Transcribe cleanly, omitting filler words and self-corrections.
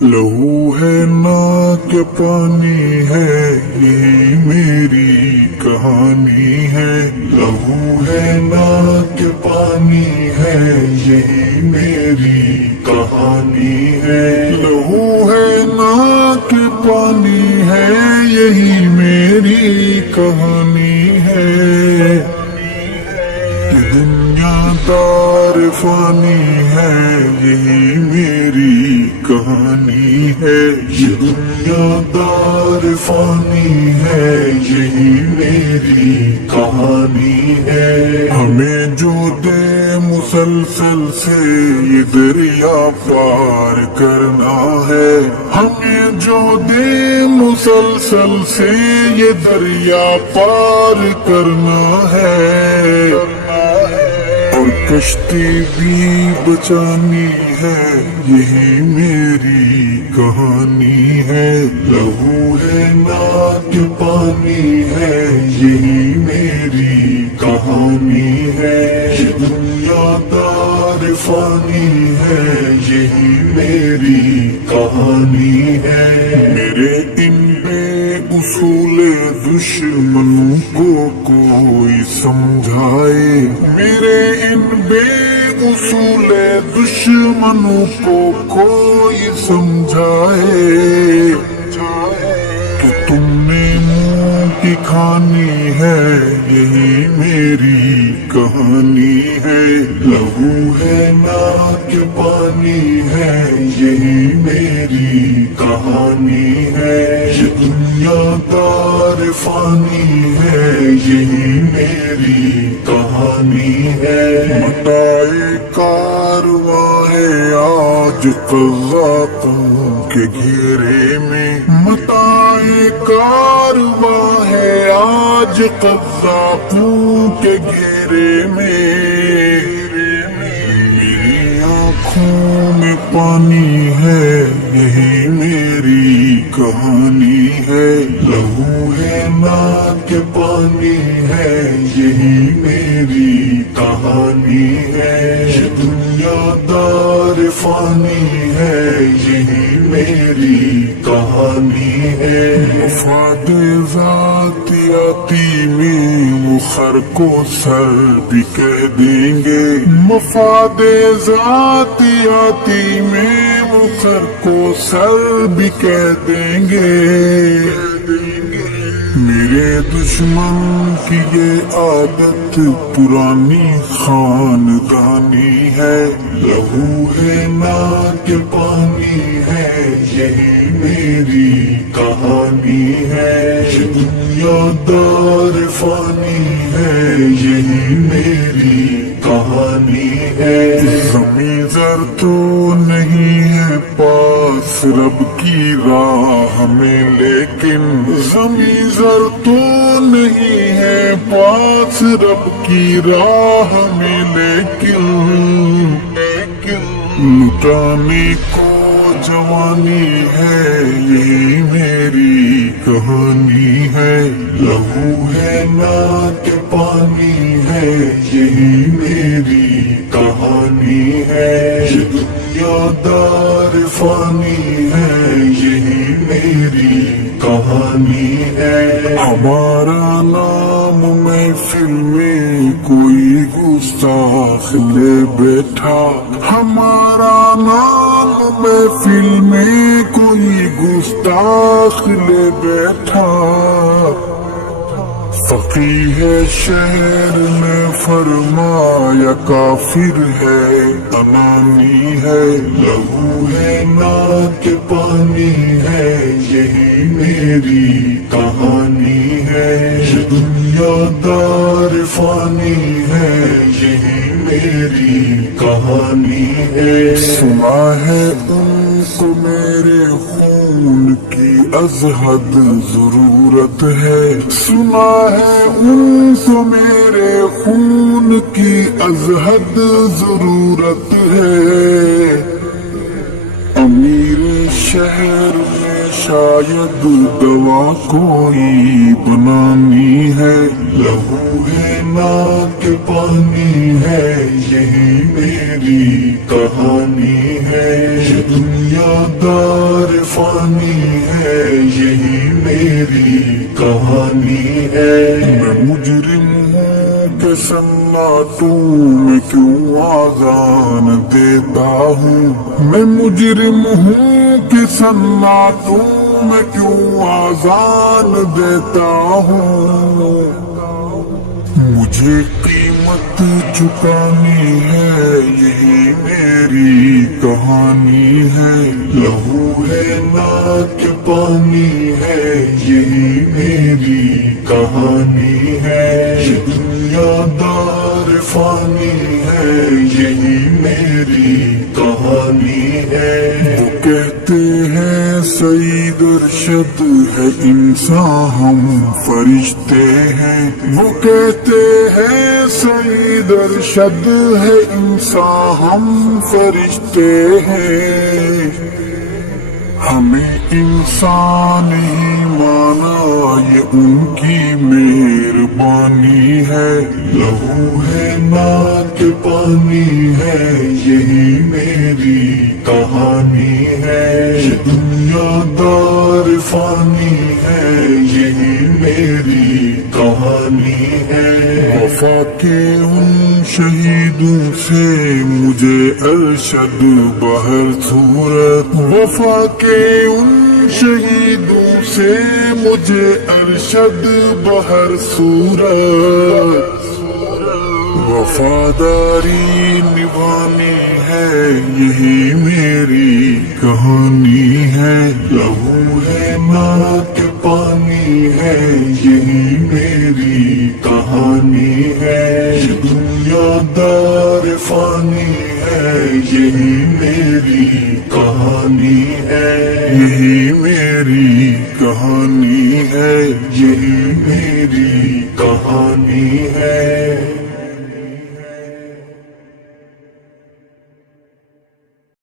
لہو ہے نہ کہ پانی ہے یہی میری کہانی ہے۔ لہو ہے نہ کہ پانی ہے یہی میری کہانی ہے۔ لہو ہے نہ کہ پانی ہے یہی میری کہانی ہے۔ یہ دنیا دار فانی ہے یہی میری کہانی ہے۔ یہ دنیا دار فانی ہے یہی میری کہانی ہے۔ ہمیں جو دے مسلسل سے یہ دریا پار کرنا ہے۔ ہمیں جو دے مسلسل سے یہ دریا پار کرنا ہے۔ اور کشتی بھی بچانی ہے یہی میری کہانی ہے۔ لہو ہے نہ کہ پانی ہے یہی میری کہانی ہے۔ یہ دنیا دار فانی ہے یہی میری کہانی ہے۔ میرے ان بے اصول دشمنوں کو کوئی سمجھائے۔ میرے ان بے اصول دشمنوں کو کوئی سمجھائے کہ تم نے منہ کی کھانی ہے یہی میری کہانی ہے۔ لہو ہے نہ کہ پانی ہے یہی میری کہانی ہے۔ یہ دنیا دار فانی ہے یہی میری کہانی ہے۔ متاع کارواں ہے آج قذاقوں کے گھیرے میں۔ متاع کارواں ہے آج قذاقوں کے گھیرے میں۔ میری آنکھوں میں پانی ہے یہی میری کہانی ہے۔ لہو ہے نہ کہ پانی ہے یہی میری کہانی ہے۔ یہ دنیا دار فانی ہے یہی میری کہانی ہے۔ مفاد ذاتیاتی میں مخر کو سر بھی کہہ دیں گے۔ مفاد ذاتیاتی میں مخر کو سر بھی کہہ دیں گے۔ میرے دشمن کی یہ عادت پرانی خاندانی ہے۔ لہو ہے نہ کہ پانی ہے یہی میری کہانی ہے۔ یہ دنیا دار فانی ہے یہی میری کہانی ہے۔ زمیں زر تو نہیں ہے پاس رب کی راہ میں لیکن۔ زمیں زر تو نہیں ہے پاس رب کی راہ میں لیکن۔ لٹانے کو جوانی ہے یہی میری کہانی ہے۔ لہو ہے نہ کہ پانی ہے یہی میری کہانی ہے۔ یہ دنیا دار فانی ہے یہی میری کہانی ہے۔ ہمارا نام محفل میں کوئی گستاخ لے بیٹھا۔ ہمارا نام محفل میں کوئی گستاخ لے بیٹھا۔ فقیہ شہر میں فرمایا کافر ہے انانی ہے۔ لہو ہے نہ کہ پانی ہے یہی میری کہانی ہے۔ یہ دنیا دار فانی ہے یہی میری کہانی ہے۔ سنا ہے ان کو میرے خون کی از حد ضرورت ہے۔ سنا ہے ان کو میرے خون کی از حد ضرورت ہے۔ امیر شہر میں شاید دوا کوئی بنانی ہے، لہو ہے نا کہ پانی ہے، یہی میری کہانی ہے، یہ دنیا دار فانی ہے، یہی میری کہانی ہے۔ میں مجرم ہوں کہ سناتوں میں کیوں آذان دیتا ہوں، میں مجرم ہوں کہ سناتوں میں کیوں آذان دیتا ہوں، مجھے قیمت چکانی ہے، یہی میری کہانی ہے، لہو ہے نا کہ پانی ہے، یہی میری کہانی ہے، یہ دنیا دار فانی ہے، یہی میری کہانی ہے۔ وہ کہتے ہیں سعید ارشد ہے انسان ہم فرشتے ہیں، وہ کہتے ہیں سعید ارشد ہے انسان ہم فرشتے ہیں، ہمیں انسان ہی مانا یہ ان کی مہربانی ہے، لہو ہے نا کہ پانی ہے، یہی میری کہانی ہے، یہ دنیا دار فانی ہے، یہی میری کہانی ہے۔ وفا کے ان شہیدوں سے مجھے ارشد بہر صورت، وفا کے ان شہیدوں سے مجھے ارشد بہر صورت، وفاداری نبھانی ہے، یہی میری کہانی ہے، لہو ہے نا کہ پانی ہے، یہی میری کہانی ہے، یہ دنیا دار فانی ہے، یہی میری کہانی ہے، یہی میری کہانی ہے، یہی میری کہانی ہے۔